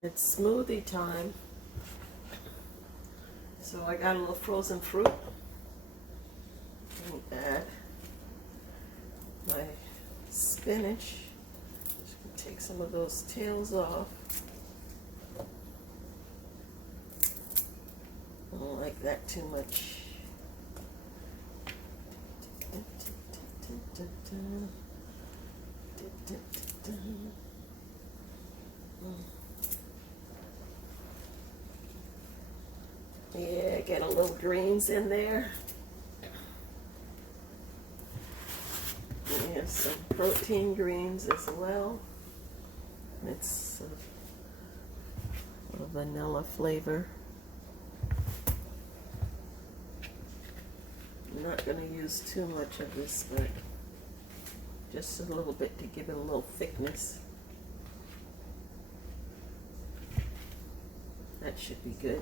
It's smoothie time. So I got a little frozen fruit. And add my spinach. Just gonna take some of those tails off. I don't like that too much. Yeah, get a little greens in there. Yeah, some protein greens as well. It's a vanilla flavor. I'm not going to use too much of this, but just a little bit to give it a little thickness. That should be good.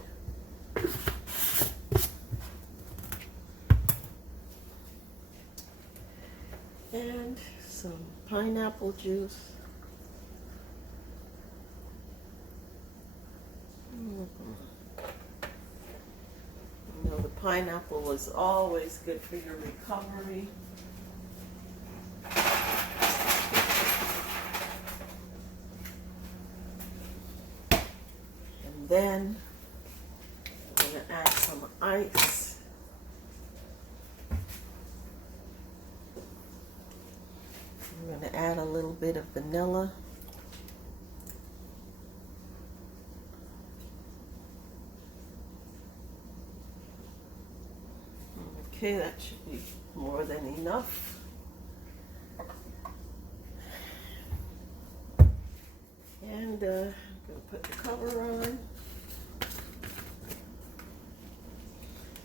And some pineapple juice. You know, the pineapple is always good for your recovery. And then I'm going to add some ice. I'm going to add a little bit of vanilla. Okay, that should be more than enough. And I'm going to put the cover on.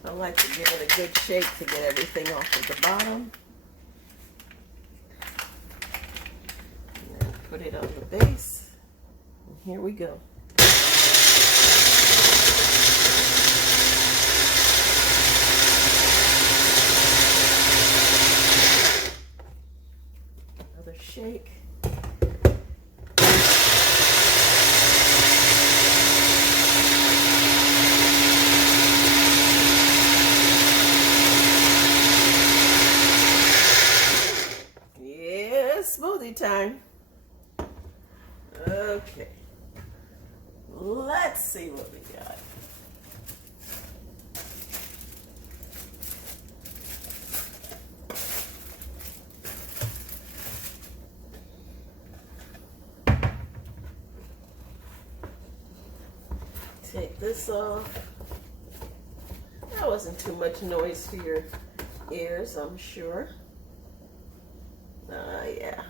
I like to give it a good shake to get everything off of the bottom. And then put it on the base. And here we go. Another shake. Smoothie time. Okay. Let's see what we got. Take this off. That wasn't too much noise for your ears, I'm sure. Yeah,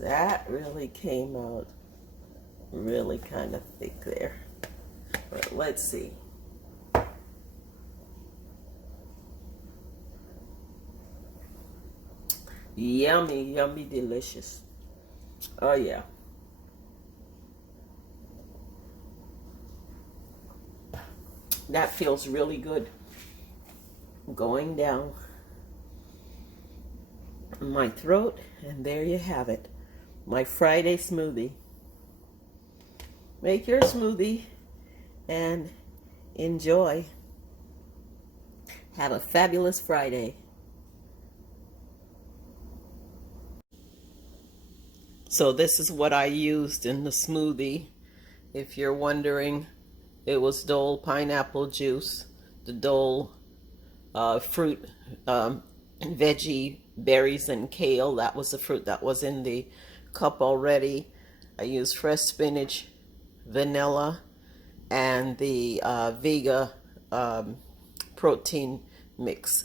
that really came out really kind of thick there. But let's see. Yummy, yummy, delicious. Oh yeah. That feels really good. Going down my throat, and there you have it, my Friday smoothie. Make your smoothie and enjoy. Have a fabulous Friday. So this is what I used in the smoothie. If you're wondering, it was Dole pineapple juice, the Dole fruit, veggie, berries, and kale. That was the fruit that was in the cup already. I used fresh spinach, vanilla, and the Vega protein mix.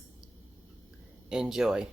Enjoy.